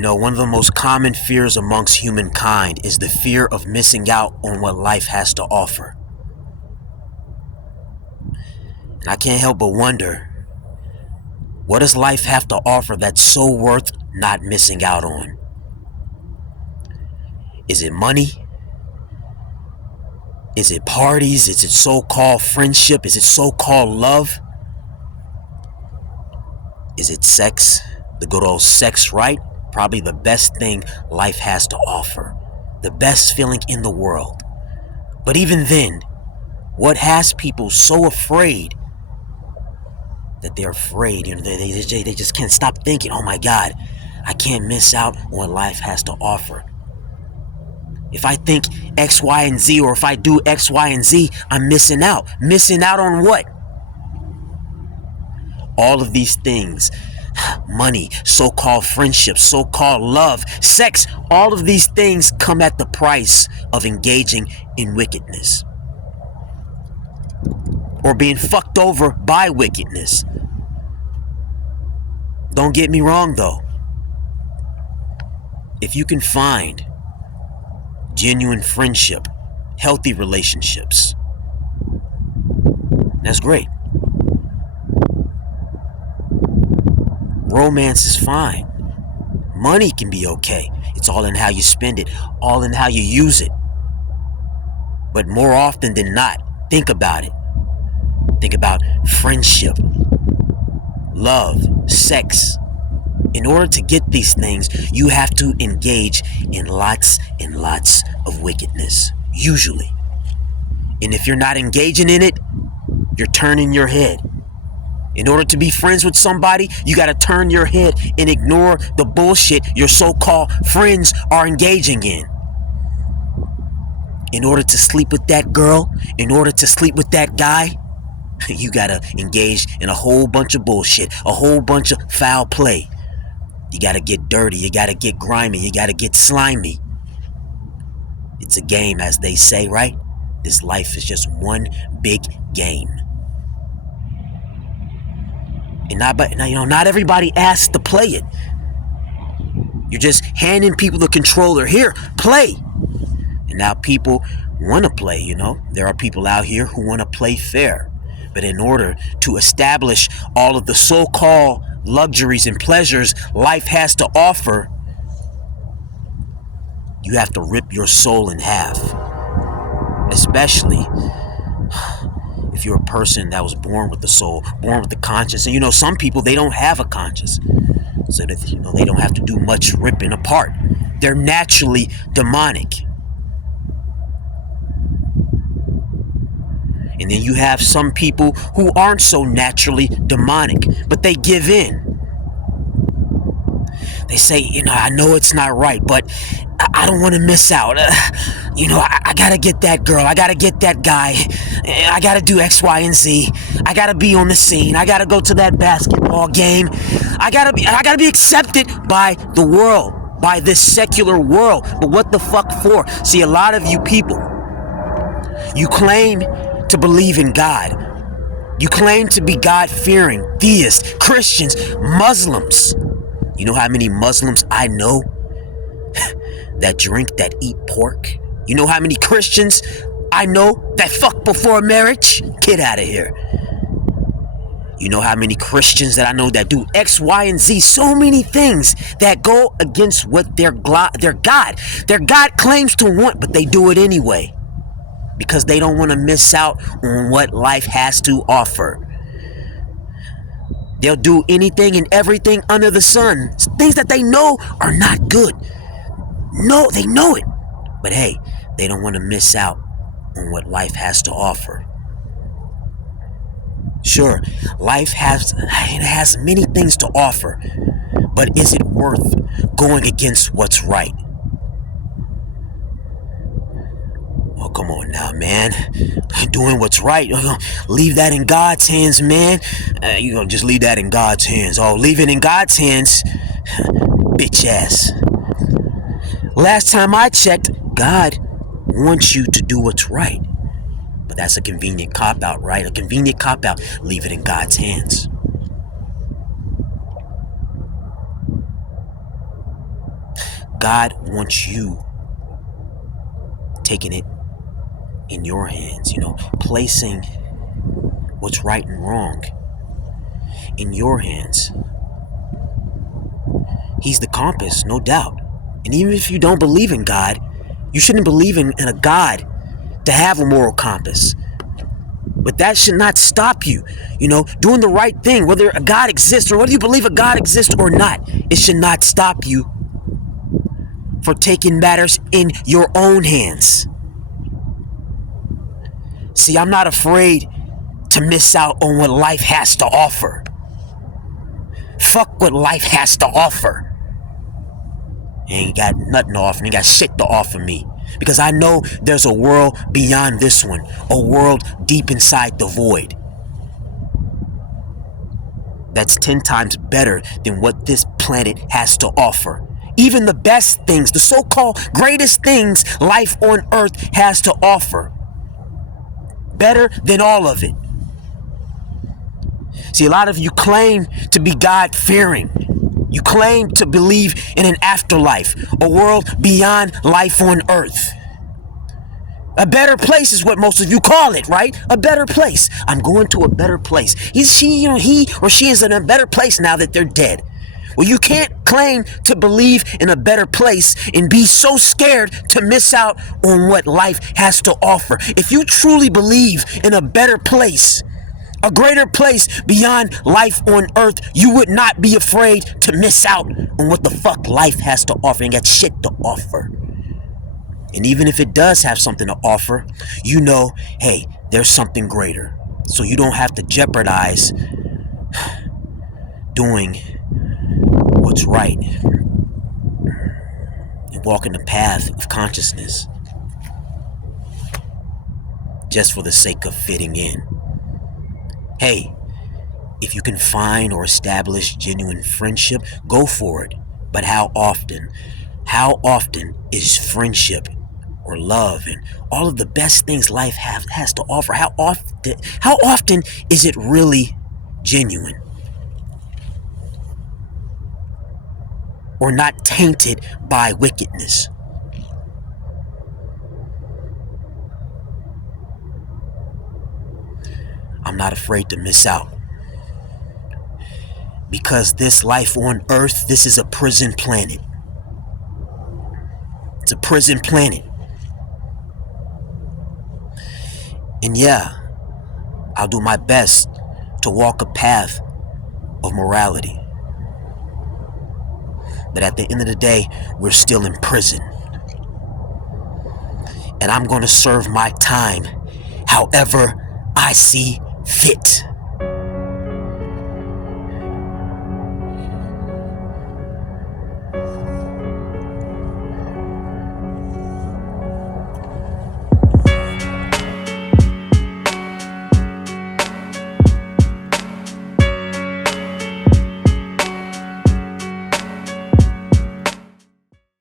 One of the most common fears amongst humankind is the fear of missing out on what life has to offer. And I can't help but wonder, what does life have to offer that's so worth not missing out on? Is it money? Is it parties? Is it so-called friendship? Is it so-called love? Is it sex? The good old sex, right? Probably the best thing life has to offer. The best feeling in the world. But even then, what has people so afraid that they're afraid? They just can't stop thinking, oh my God, I can't miss out on what life has to offer. If I think X, Y, and Z, or if I do X, Y, and Z, I'm missing out. Missing out on what? All of these things, money, so-called friendship, so-called love, sex, all of these things come at the price of engaging in wickedness. Or being fucked over by wickedness. Don't get me wrong though. If you can find genuine friendship, healthy relationships, that's great. Romance is fine. Money can be okay. It's all in how you spend it, all in how you use it. But more often than not, think about it. Think about friendship, love, sex. In order to get these things, you have to engage in lots and lots of wickedness, usually. And if you're not engaging in it, you're turning your head. In order to be friends with somebody, you got to turn your head and ignore the bullshit your so-called friends are engaging in. In order to sleep with that girl, in order to sleep with that guy, you got to engage in a whole bunch of bullshit, a whole bunch of foul play. You got to get dirty, you got to get grimy, you got to get slimy. It's a game, as they say, right? This life is just one big game. And not everybody asks to play it. You're just handing people the controller. Here, play. And now people want to play, There are people out here who want to play fair. But in order to establish all of the so-called luxuries and pleasures life has to offer, you have to rip your soul in half. Especially if you're a person that was born with the soul, born with the conscience. And some people, they don't have a conscience. So that, they don't have to do much ripping apart. They're naturally demonic. And then you have some people who aren't so naturally demonic, but they give in. They say, I know it's not right, but I don't want to miss out. I got to get that girl. I got to get that guy. I got to do X, Y, and Z. I got to be on the scene. I got to go to that basketball game. I got to be accepted by the world, by this secular world. But what the fuck for? See, a lot of you people, you claim to believe in God. You claim to be God-fearing, theists, Christians, Muslims. You know how many Muslims I know that drink, that eat pork? You know how many Christians I know that fuck before marriage? Get out of here. You know how many Christians that I know that do X, Y, and Z, so many things that go against what their God claims to want, but they do it anyway. Because they don't want to miss out on what life has to offer. They'll do anything and everything under the sun. Things that they know are not good. No, they know it. But hey, they don't want to miss out on what life has to offer. Sure, life has many things to offer. But is it worth going against what's right? Oh, come on now, man. Doing what's right. Leave that in God's hands, man. You're going to just leave that in God's hands. Oh, leave it in God's hands. Bitch ass. Last time I checked, God wants you to do what's right. But that's a convenient cop-out, right? A convenient cop-out. Leave it in God's hands. God wants you taking it in your hands, placing what's right and wrong in your hands. He's the compass, no doubt. And even if you don't believe in God, you shouldn't believe in a God to have a moral compass. But that should not stop you, doing the right thing, whether a God exists or whether you believe a God exists or not. It should not stop you for taking matters in your own hands. See, I'm not afraid to miss out on what life has to offer. Fuck what life has to offer. You ain't got nothing to offer. You ain't got shit to offer me. Because I know there's a world beyond this one. A world deep inside the void. That's 10 times better than what this planet has to offer. Even the best things, the so-called greatest things life on Earth has to offer. Better than all of it. See, a lot of you claim to be God-fearing. You claim to believe in an afterlife, a world beyond life on Earth. A better place is what most of you call it, right? A better place. I'm going to a better place. He or she is in a better place now that they're dead. Well, you can't claim to believe in a better place and be so scared to miss out on what life has to offer. If you truly believe in a better place, a greater place beyond life on Earth, you would not be afraid to miss out on what the fuck life has to offer. And got shit to offer. And even if it does have something to offer, hey, there's something greater. So you don't have to jeopardize doing what's right and walking the path of consciousness just for the sake of fitting in. Hey, if you can find or establish genuine friendship, go for it. But how often? How often is friendship or love and all of the best things life has to offer? How often is it really genuine? Or not tainted by wickedness? I'm not afraid to miss out. Because this life on Earth, this is a prison planet. It's a prison planet. And yeah, I'll do my best to walk a path of morality. But at the end of the day, we're still in prison. And I'm going to serve my time however I see fit.